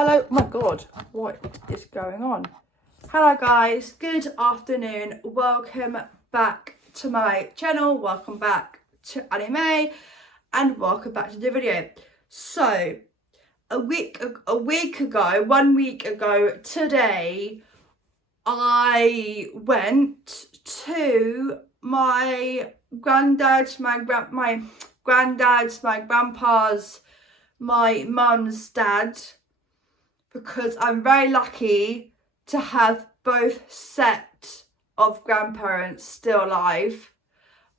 Hello, oh my god, what is going on? Hello guys, good afternoon, welcome back to my channel, welcome back to anime, and welcome back to the video. So, 1 week ago today, I went to my granddad's, my grandpa's, my mum's dad, because I'm very lucky to have both sets of grandparents still alive.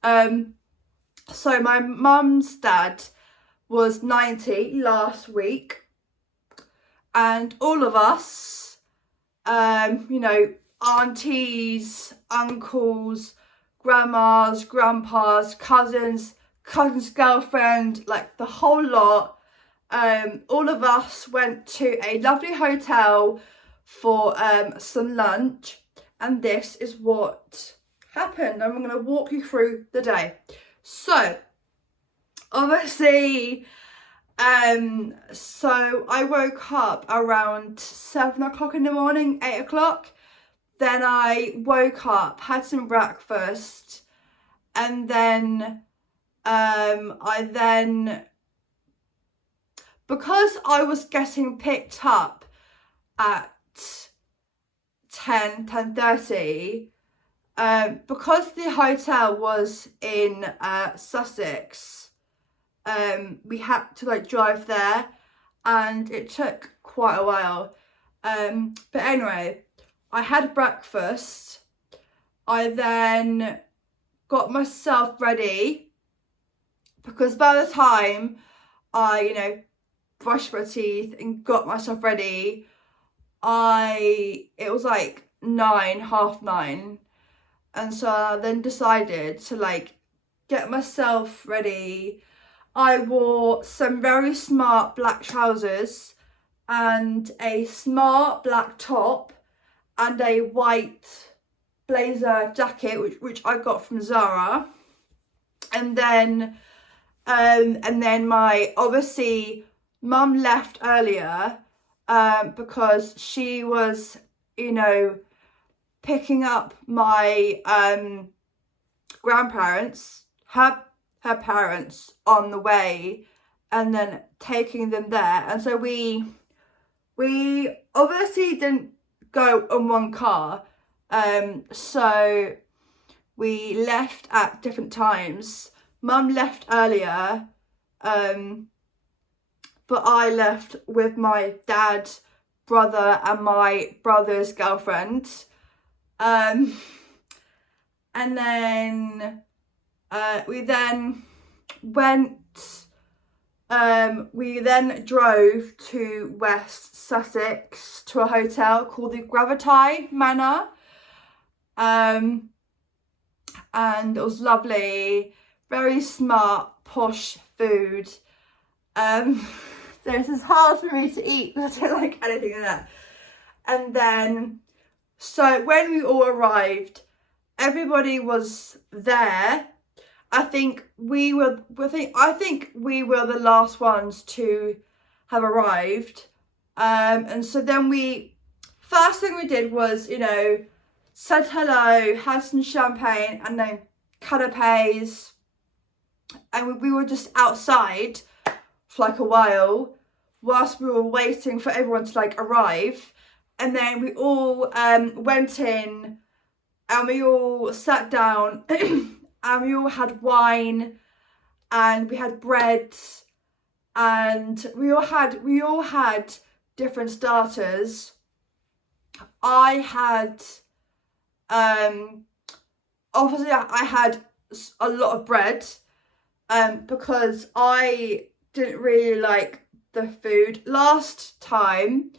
So my mum's dad was 90 last week, and all of us, you know, aunties, uncles, grandmas, grandpas, cousins, girlfriend, like the whole lot, all of us went to a lovely hotel for some lunch, and this is what happened. I'm going to walk you through the day. So obviously, so I woke up around 7 o'clock in the morning, 8 o'clock. Then I woke up, had some breakfast, and then because I was getting picked up at 10:30, because the hotel was in Sussex, we had to like drive there, and it took quite a while. But anyway, I had breakfast. I then got myself ready, because by the time I, you know, brushed my teeth and got myself ready, it was like 9:30, and so I then decided to like get myself ready. I wore some very smart black trousers and a smart black top and a white blazer jacket, which I got from Zara. And then my, obviously, mum left earlier because she was, you know, picking up my grandparents, her parents, on the way, and then taking them there. And so we obviously didn't go in one car, so we left at different times. Mum left earlier, but I left with my dad, brother, and my brother's girlfriend. And then we then drove to West Sussex to a hotel called the Gravity Manor. And it was lovely, very smart, posh food. So this is hard for me to eat because I don't like anything in that. And then, so when we all arrived, everybody was there. I think we were the last ones to have arrived. And so then first thing we did was, you know, said hello, had some champagne, and then canapes. And we were just outside for like a while whilst we were waiting for everyone to like arrive. And then we all went in, and we all sat down and we all had wine, and we had bread, and we all had different starters. I had obviously I had a lot of bread, because I didn't really like the food. Last time,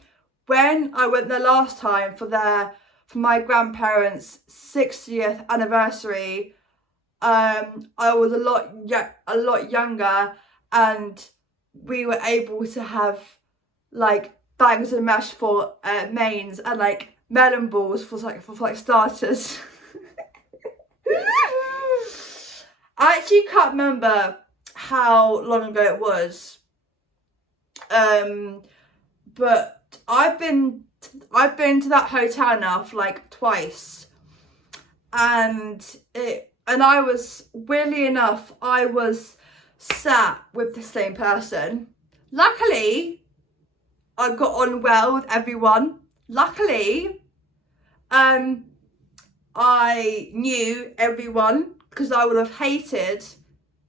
when I went there last time for my grandparents' 60th anniversary, I was a lot younger, and we were able to have like bags of mash for mains, and like melon balls for starters. I actually can't remember how long ago it was, but I've been to that hotel now for like twice, and I was, weirdly enough, I was sat with the same person. Luckily, I got on well with everyone. Luckily, I knew everyone, because I would have hated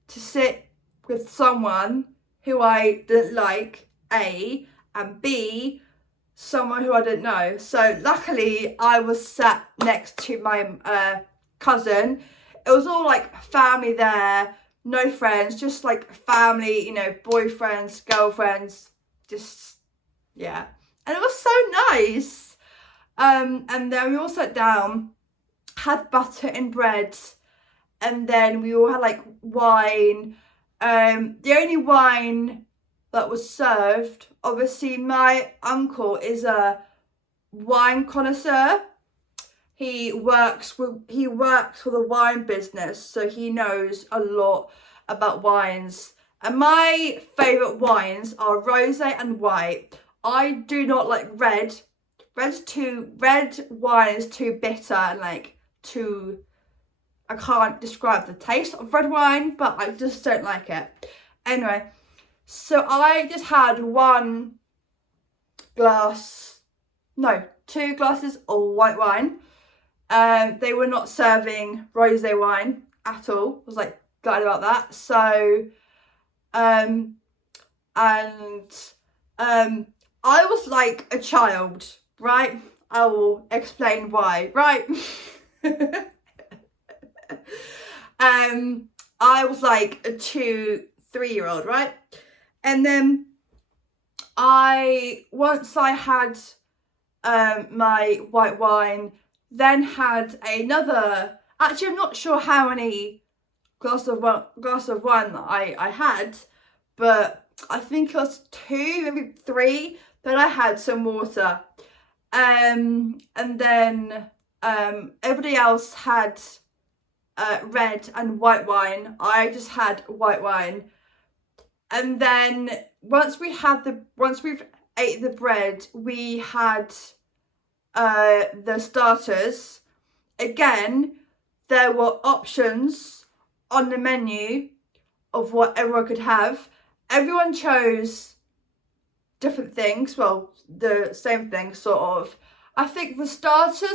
to sit with someone who I didn't like, A, and B, someone who I didn't know. So luckily I was sat next to my cousin. It was all like family there, no friends, just like family, you know, boyfriends, girlfriends, just, yeah. And it was so nice. And then we all sat down, had butter and bread, and then we all had like wine. The only wine that was served, obviously my uncle is a wine connoisseur. He works for the wine business, so he knows a lot about wines. And my favourite wines are rosé and white. I do not like red. Red wine is too bitter and like too, I can't describe the taste of red wine, but I just don't like it. Anyway, so I just had two glasses of white wine. They were not serving rosé wine at all. I was like gutted about that. So, I was like a child, right? I will explain why, right? I was like a 2-3-year-old, right? And then once I had my white wine, then had another, actually I'm not sure how many glass of wine that I had, but I think it was 2, maybe 3. Then I had some water, and then everybody else had red and white wine. I just had white wine. And then once we've ate the bread, we had the starters. Again, there were options on the menu of what everyone could have. Everyone chose different things, well, the same thing, sort of. I think the starter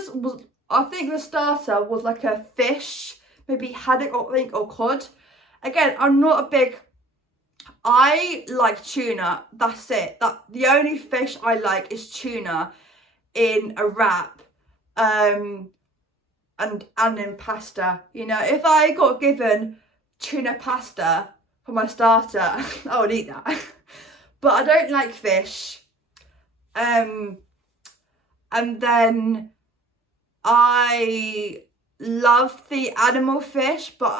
was like a fish, maybe haddock or cod. Again, I like tuna, that's it. The only fish I like is tuna in a wrap, and in pasta. You know, if I got given tuna pasta for my starter, I would eat that. But I don't like fish. And then I love the animal fish, but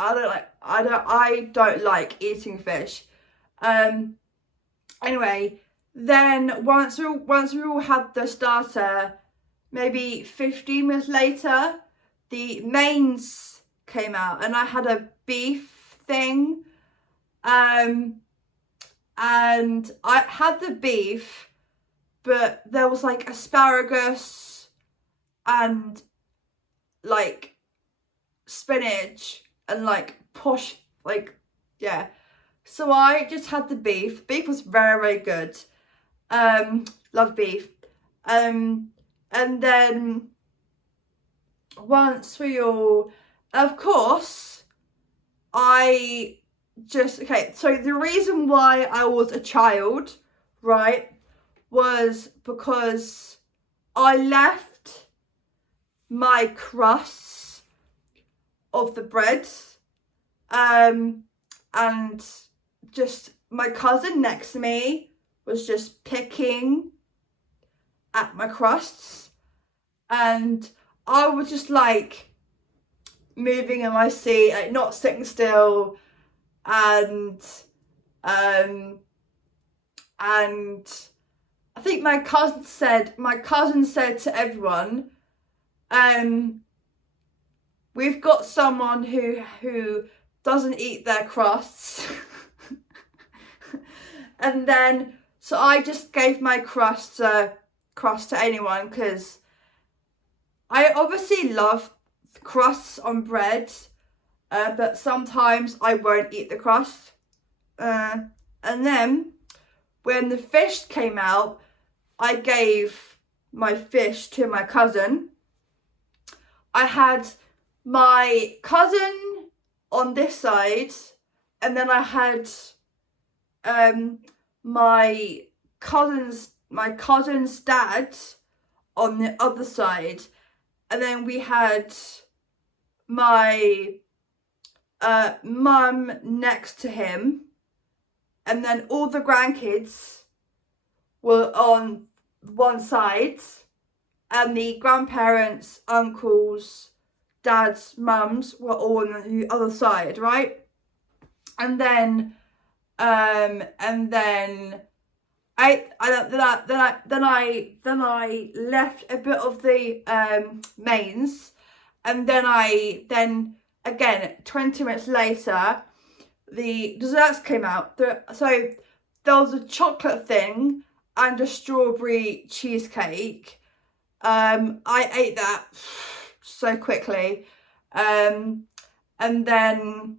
I don't like eating fish. Anyway, then once we all had the starter, maybe 15 minutes later, the mains came out, and I had a beef thing. And I had the beef, but there was like asparagus and like spinach and like posh, like, yeah. So I just had the beef. Beef was very, very good. Love beef. And then once we all, of course, okay, so the reason why I was a child, right, was because I left my crusts of the bread, and just my cousin next to me was just picking at my crusts, and I was just like moving in my seat, like not sitting still. And I think my cousin said to everyone, we've got someone who doesn't eat their crusts. And then, so I just gave my crusts a crust to anyone, because I obviously love crusts on bread, but sometimes I won't eat the crust. And then when the fish came out, I gave my fish to my cousin. I had my cousin on this side, and then I had my cousin's dad on the other side, and then we had my mum next to him, and then all the grandkids were on one side, and the grandparents, uncles, dads, mums were all on the other side, right? And then I left a bit of the mains, and then again 20 minutes later the desserts came out. So there was a chocolate thing and a strawberry cheesecake. I ate that so quickly, and then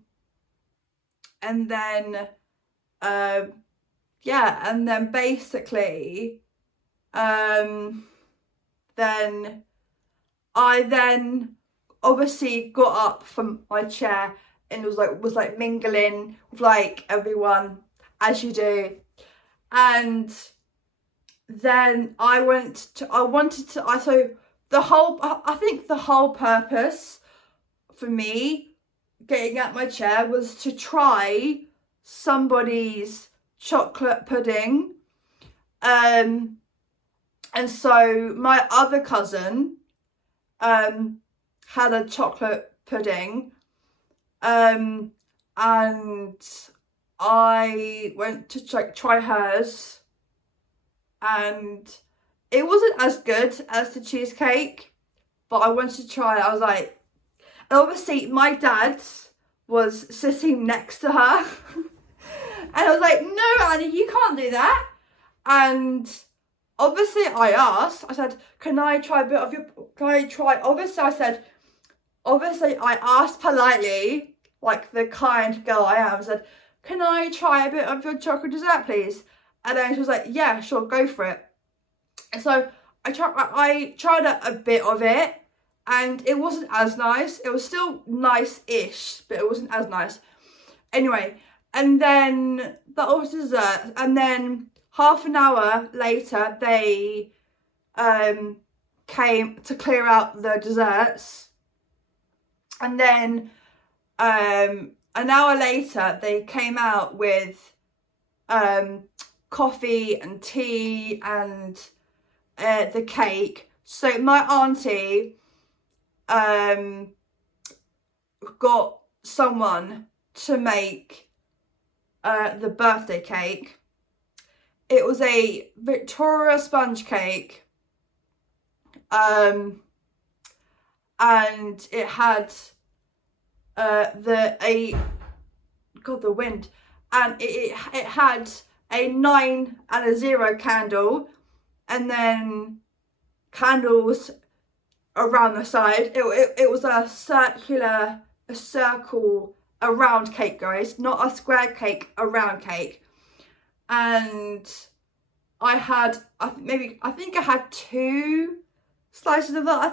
basically then I obviously got up from my chair and was like mingling with like everyone, as you do. And then I think the whole purpose for me getting out my chair was to try somebody's chocolate pudding. And so my other cousin had a chocolate pudding, and I went to try hers, and it wasn't as good as the cheesecake, but I wanted to try it. I was like, and obviously my dad was sitting next to her and I was like, no, Annie, you can't do that. And obviously I said, can I try a bit of your, obviously I asked politely, like the kind girl I am, said, can I try a bit of your chocolate dessert, please? And then she was like, yeah, sure, go for it. And so I tried a bit of it, and it wasn't as nice. It was still nice-ish, but it wasn't as nice. Anyway, and then that was dessert, and then half an hour later, they came to clear out the desserts, and then an hour later, they came out with coffee and tea and the cake. So my auntie got someone to make the birthday cake. It was a Victoria sponge cake, and it had the wind, and it had a 9 and a 0 candle, and then candles around the side. It was a circle, a round cake, guys, not a square cake, a round cake. And I think I had 2 slices of that.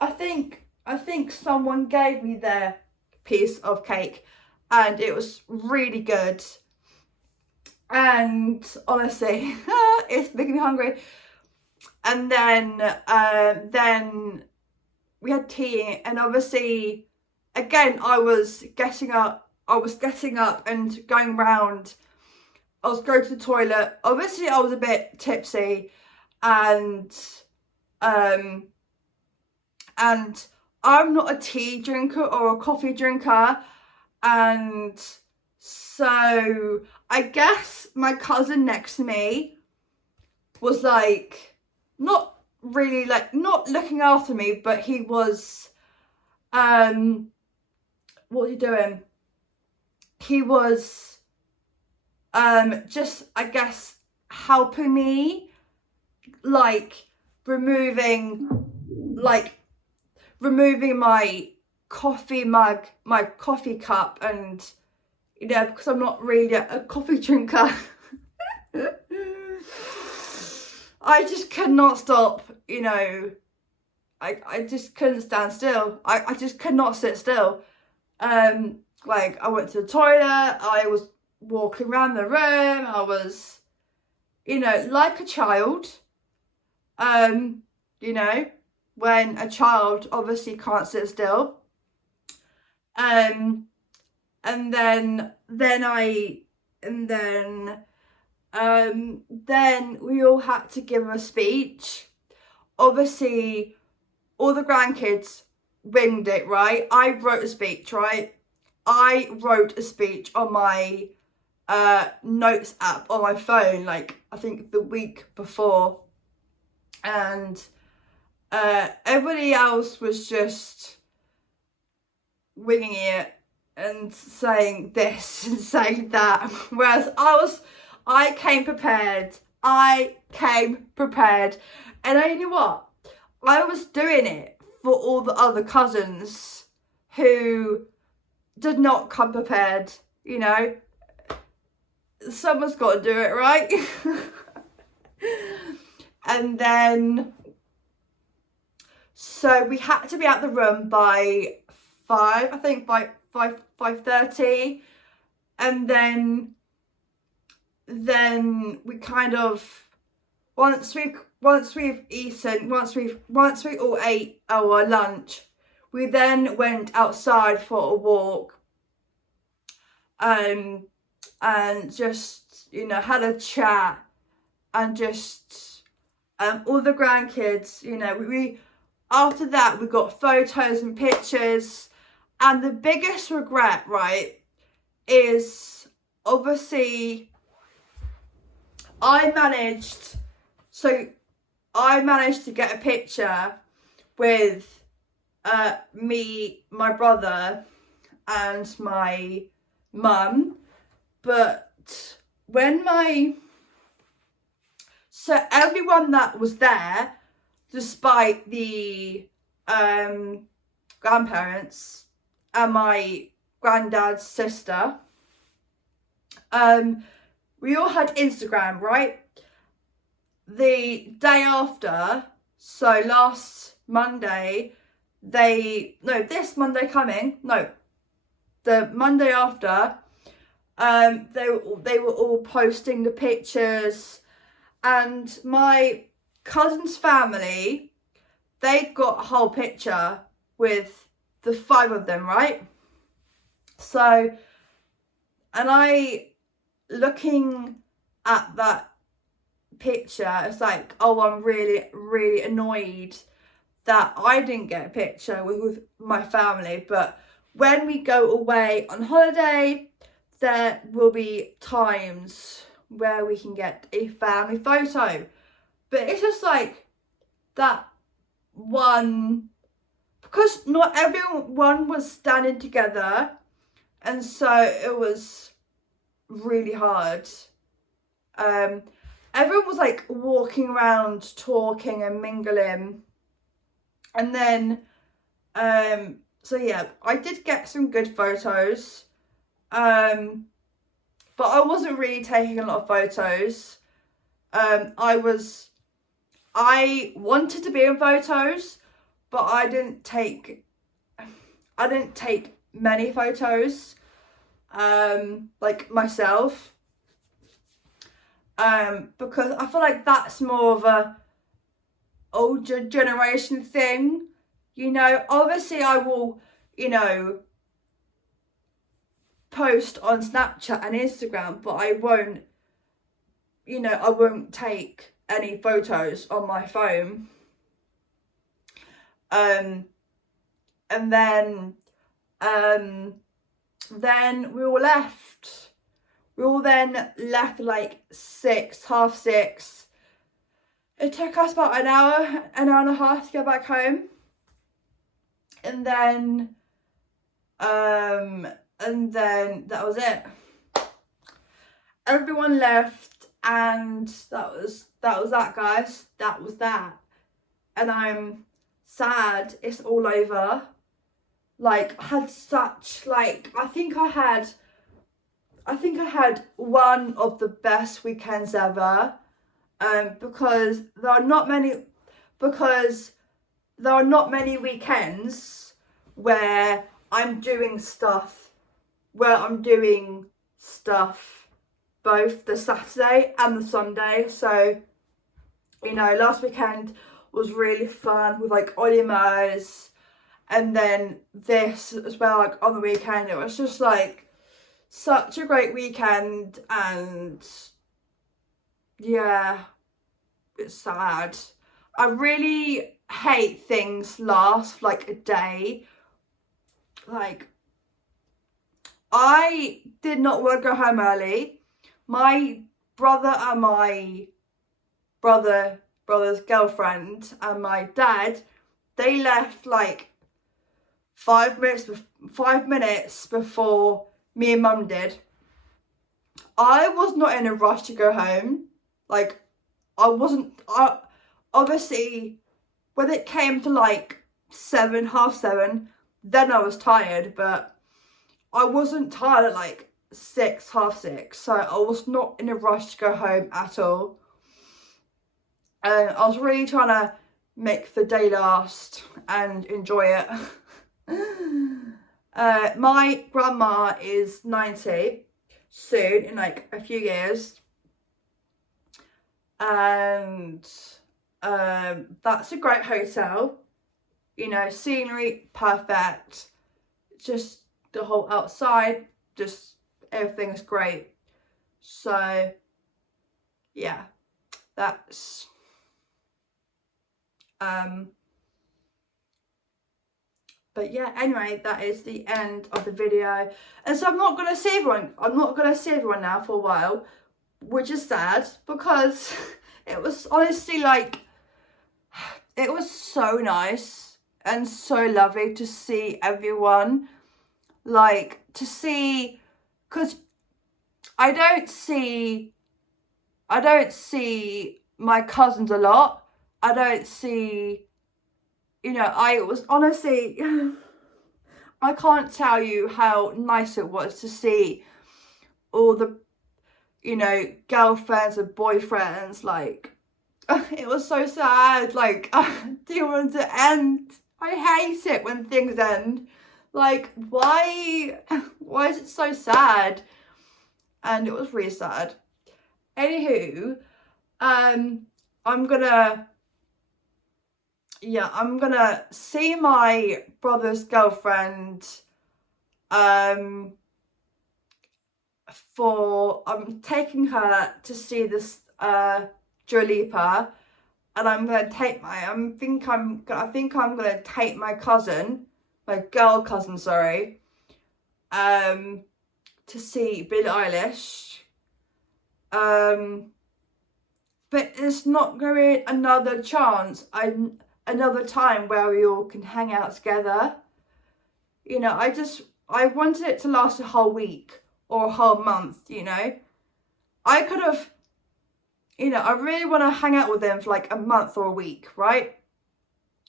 I think someone gave me their piece of cake, and it was really good. And honestly, it's making me hungry. And then we had tea, and obviously, again, I was getting up and going round. I was going to the toilet. Obviously, I was a bit tipsy, and I'm not a tea drinker or a coffee drinker, and so I guess my cousin next to me was like not really like not looking after me, but he was what was he doing? He was just, I guess, helping me like removing my coffee mug, my coffee cup, and you know, because I'm not really a coffee drinker. I just could not stop, you know, I just couldn't stand still. I just could not sit still. Like, I went to the toilet, I was walking around the room, I was, you know, like a child. You know, when a child obviously can't sit still. And then we all had to give a speech. Obviously, all the grandkids winged it, right? I wrote a speech, right? I wrote a speech on my notes app on my phone, like I think the week before, and everybody else was just winging it and saying this and saying that, whereas I came prepared. And you know what? I was doing it for all the other cousins who did not come prepared, you know. Someone's got to do it, right? And then, so we had to be out the room by 5, I think by 5:30, and then we kind of, once we all ate our lunch, we then went outside for a walk, and just, you know, had a chat, and just all the grandkids, you know, we after that we got photos and pictures. And the biggest regret, right, is obviously I managed to get a picture with me, my brother, and my mum, but so everyone that was there, despite the grandparents and my granddad's sister, we all had Instagram, right? The day after, so last Monday, this Monday coming, the Monday after, they were all posting the pictures, and my cousin's family, they got a whole picture with the 5 of them, right? So, and I, looking at that picture, it's like, oh, I'm really, really annoyed that I didn't get a picture with my family. But when we go away on holiday, there will be times where we can get a family photo. But it's just like that one, because not everyone was standing together, and so it was really hard. Everyone was like walking around, talking and mingling, and then so yeah, I did get some good photos, but I wasn't really taking a lot of photos. I wanted to be in photos, but I didn't take many photos, like myself, because I feel like that's more of a older generation thing, you know. Obviously I will, you know, post on Snapchat and Instagram, but I won't take any photos on my phone. And then we all left. We all then left like 6, half 6. It took us about an hour and a half to get back home. And then that was it. Everyone left, And that was that, guys. That was that. And I'm sad it's all over. Like, I had such, like, I think I had one of the best weekends ever. Because there are not many weekends where I'm doing stuff both the Saturday and the Sunday. So, you know, last weekend was really fun with like Olimos, and then this as well, like on the weekend. It was just like such a great weekend, and yeah, it's sad. I really hate things last for like a day. Like, I did not want to go home early. My brother and my brother's girlfriend and my dad, they left like 5 minutes before me and mum did. I was not in a rush to go home. Like, obviously when it came to like 7:30, then I was tired, but I wasn't tired at like 6, 6:30, so I was not in a rush to go home at all. I was really trying to make the day last and enjoy it. My grandma is 90 soon, in like a few years, and that's a great hotel. You know, scenery perfect, just the whole outside, just everything's great. So yeah, that's but yeah, anyway, that is the end of the video. And so I'm not gonna see everyone now for a while, which is sad, because it was honestly like, it was so nice and so lovely to see everyone. Like, to see, because I don't see my cousins a lot. I don't see, you know, I was honestly, I can't tell you how nice it was to see all the, you know, girlfriends and boyfriends. Like, it was so sad. Like, I didn't want it to end. I hate it when things end. Like, why is it so sad? And it was really sad. Anywho, I'm gonna see my brother's girlfriend I'm taking her to see this Dua Lipa, and I'm gonna take I think I'm gonna take my girl cousin, sorry, to see Billie Eilish. But it's not going to be another time where we all can hang out together. You know, I wanted it to last a whole week or a whole month, you know. I could have, you know, I really want to hang out with them for like a month or a week, right?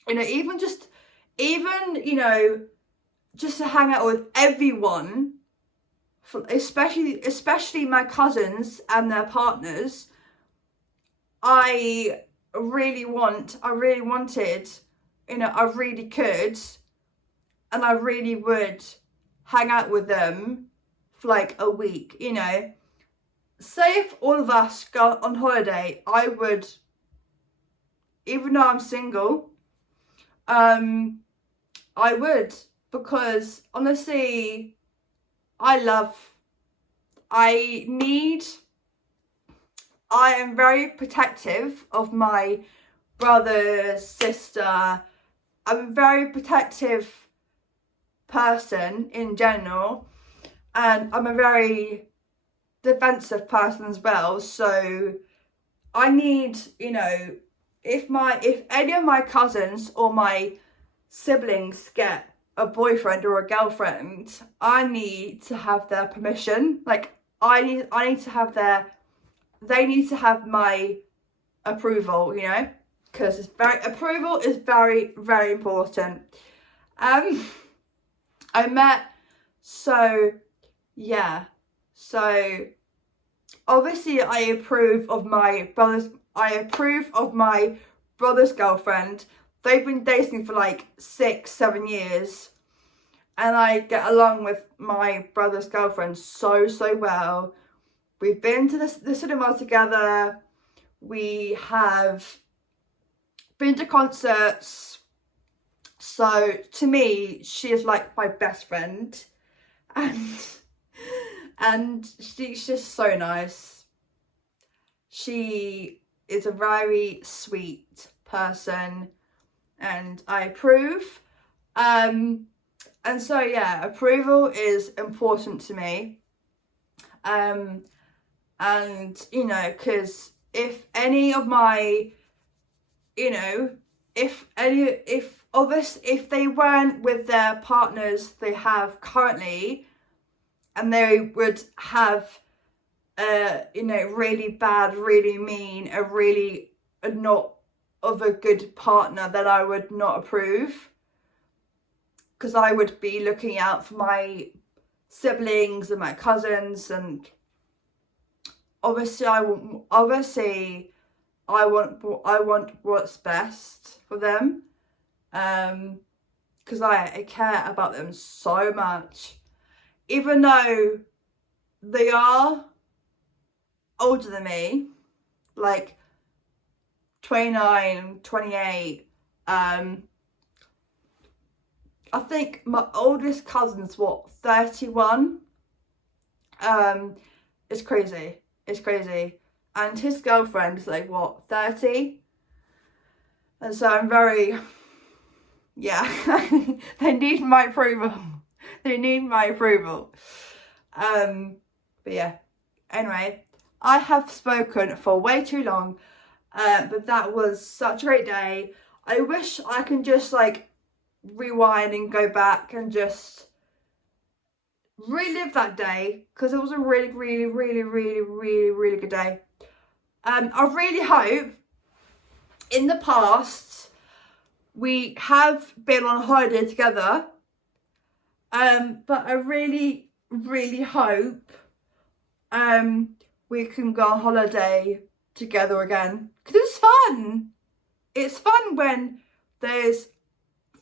You know, even, you know, just to hang out with everyone, especially my cousins and their partners. I really wanted, you know, I really could, and I really would hang out with them for like a week, you know. Say if all of us go on holiday, I would, even though I'm single, I would, because honestly, I am very protective of my brother, sister. I'm a very protective person in general, and I'm a very defensive person as well. So I need, you know, if any of my cousins or my siblings get a boyfriend or a girlfriend, I need to have their permission. Like, I need to have their they need to have my approval, you know, because approval is very, very important. I met, so yeah, so obviously I approve of my brother's girlfriend. They've been dating for like 6-7 years, and I get along with my brother's girlfriend so well. We've been to the cinema together. We have been to concerts. So to me, she is like my best friend, and she's just so nice. She is a very sweet person, and I approve. And so yeah, approval is important to me. And you know, because if any of my, you know, if they weren't with their partners they have currently, and they would have you know, really bad, really mean, not of a good partner, that I would not approve, because I would be looking out for my siblings and my cousins, and obviously I want what's best for them, because I care about them so much, even though they are older than me, like 29, 28. I think my oldest cousin's 31. It's crazy. It's crazy. And his girlfriend is like 30. And so I'm very, yeah, they need my approval. They need my approval. But yeah, anyway, I have spoken for way too long, but that was such a great day. I wish I can just like rewind and go back and just relive that day, because it was a really good day. I really hope in the past we have been on holiday together, but I really hope we can go on holiday together again, because it's fun. It's fun when there's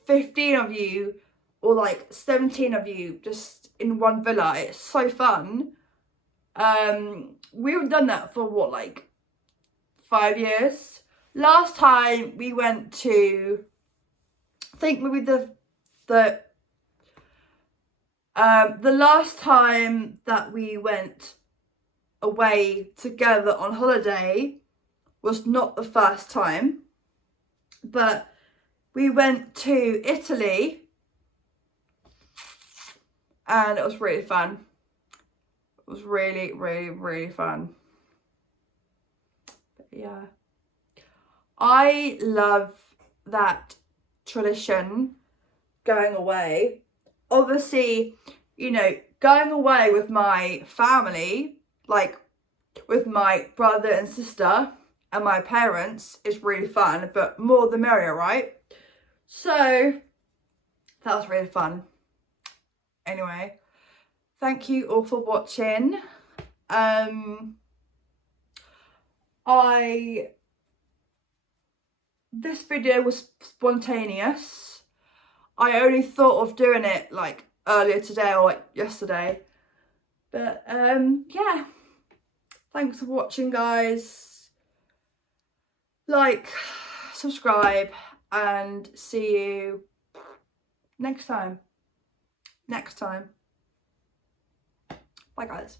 15 of you or like 17 of you just in one villa. It's so fun. We haven't done that for like 5 years. Last time we went to, I think maybe the last time that we went away together on holiday was not the first time, but we went to Italy, and it was really fun. It was really fun. But yeah, I love that tradition, going away. Obviously, you know, going away with my family, like with my brother and sister and my parents, is really fun, but more the merrier, right? So that was really fun. Anyway, thank you all for watching. This video was spontaneous. I only thought of doing it like earlier today or like yesterday. But yeah, thanks for watching, guys. Like, subscribe, and see you next time. Bye, guys.